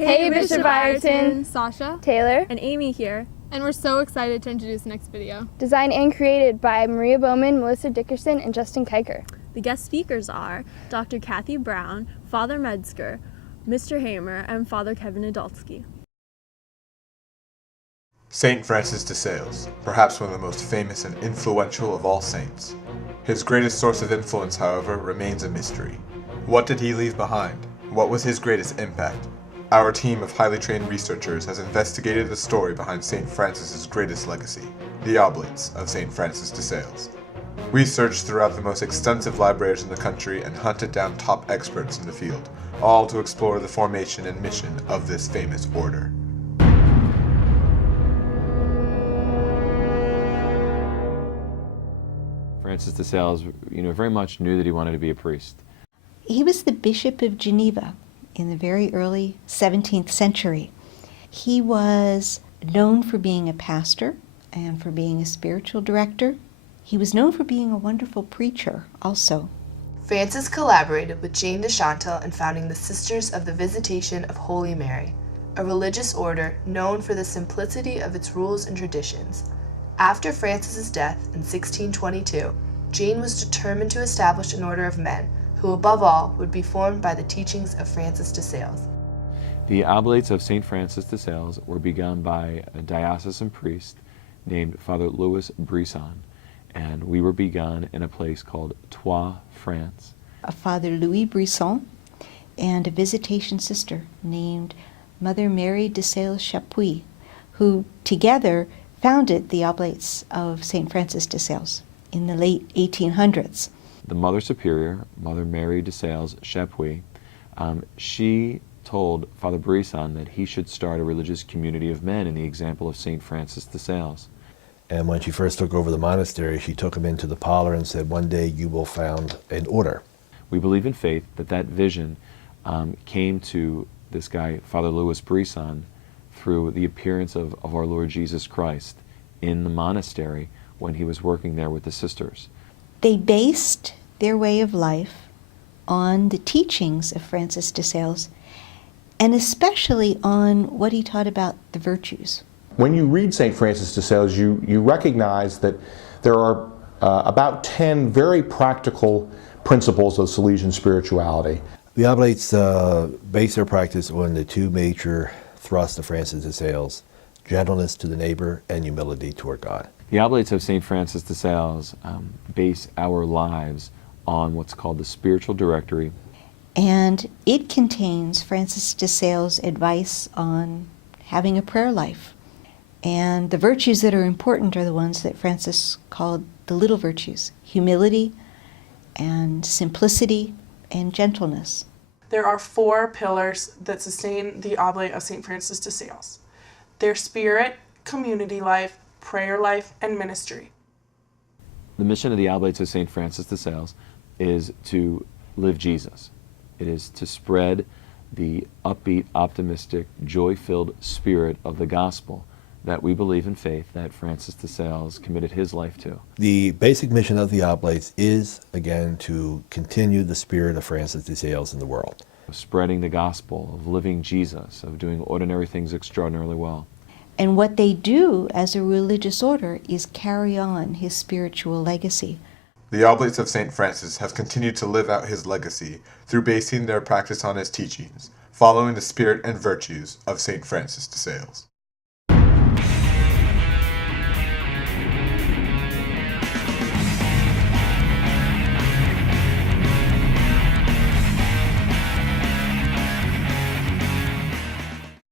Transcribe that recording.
Hey, Bishop Ireton, Sasha, Taylor, and Amy here. And we're so excited to introduce the next video. Designed and created by Maria Bowman, Melissa Dickerson, and Justin Kiker. The guest speakers are Dr. Kathy Brown, Father Metzger, Mr. Hamer, and Father Kevin Adolsky. Saint Francis de Sales, perhaps one of the most famous and influential of all saints. His greatest source of influence, however, remains a mystery. What did he leave behind? What was his greatest impact? Our team of highly trained researchers has investigated the story behind St. Francis's greatest legacy, the Oblates of St. Francis de Sales. We searched throughout the most extensive libraries in the country and hunted down top experts in the field, all to explore the formation and mission of this famous order. Francis de Sales, very much knew that he wanted to be a priest. He was the Bishop of Geneva in the very early 17th century. He was known for being a pastor and for being a spiritual director. He was known for being a wonderful preacher also. Francis collaborated with Jane de Chantal in founding the Sisters of the Visitation of Holy Mary, a religious order known for the simplicity of its rules and traditions. After Francis's death in 1622, Jane was determined to establish an order of men who, above all, would be formed by the teachings of Francis de Sales. The Oblates of St. Francis de Sales were begun by a diocesan priest named Father Louis Brisson, and we were begun in a place called Troyes, France. Father Louis Brisson and a visitation sister named Mother Mary de Sales Chapuis, who together founded the Oblates of St. Francis de Sales in the late 1800s. The Mother Superior, Mother Mary de Sales Chapuis, she told Father Brisson that he should start a religious community of men in the example of St. Francis de Sales. And when she first took over the monastery, she took him into the parlor and said, "One day you will found an order." We believe in faith that vision came to this guy, Father Louis Brisson, through the appearance of our Lord Jesus Christ in the monastery when he was working there with the sisters. They based their way of life on the teachings of Francis de Sales, and especially on what he taught about the virtues. When you read St. Francis de Sales, you recognize that there are about 10 very practical principles of Salesian spirituality. The Oblates base their practice on the two major thrusts of Francis de Sales: gentleness to the neighbor and humility toward God. The Oblates of St. Francis de Sales base our lives on what's called the Spiritual Directory. And it contains Francis de Sales' advice on having a prayer life. And the virtues that are important are the ones that Francis called the little virtues: humility and simplicity and gentleness. There are 4 pillars that sustain the Oblate of St. Francis de Sales: their spirit, community life, prayer life, and ministry. The mission of the Oblates of St. Francis de Sales is to live Jesus. It is to spread the upbeat, optimistic, joy-filled spirit of the gospel that we believe in faith that Francis de Sales committed his life to. The basic mission of the Oblates is, again, to continue the spirit of Francis de Sales in the world. Spreading the gospel, of living Jesus, of doing ordinary things extraordinarily well. And what they do as a religious order is carry on his spiritual legacy. The Oblates of St. Francis have continued to live out his legacy through basing their practice on his teachings, following the spirit and virtues of St. Francis de Sales.